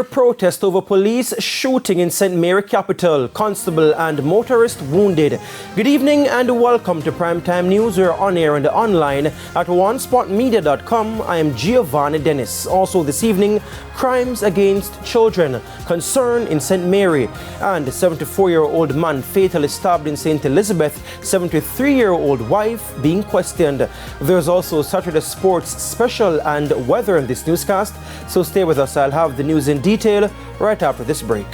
Angry protest over police shooting in St. Mary Capital. Constable and motorist wounded. Good evening and welcome to Primetime News. We're on air and online at onespotmedia.com. I am Giovanni Dennis. Also this evening, crimes against children. Concern in St. Mary. And a 74-year-old man fatally stabbed in St. Elizabeth. 73-year-old wife being questioned. There's also Saturday Sports Special and weather in this newscast. So stay with us. I'll have the news in detail right after this break.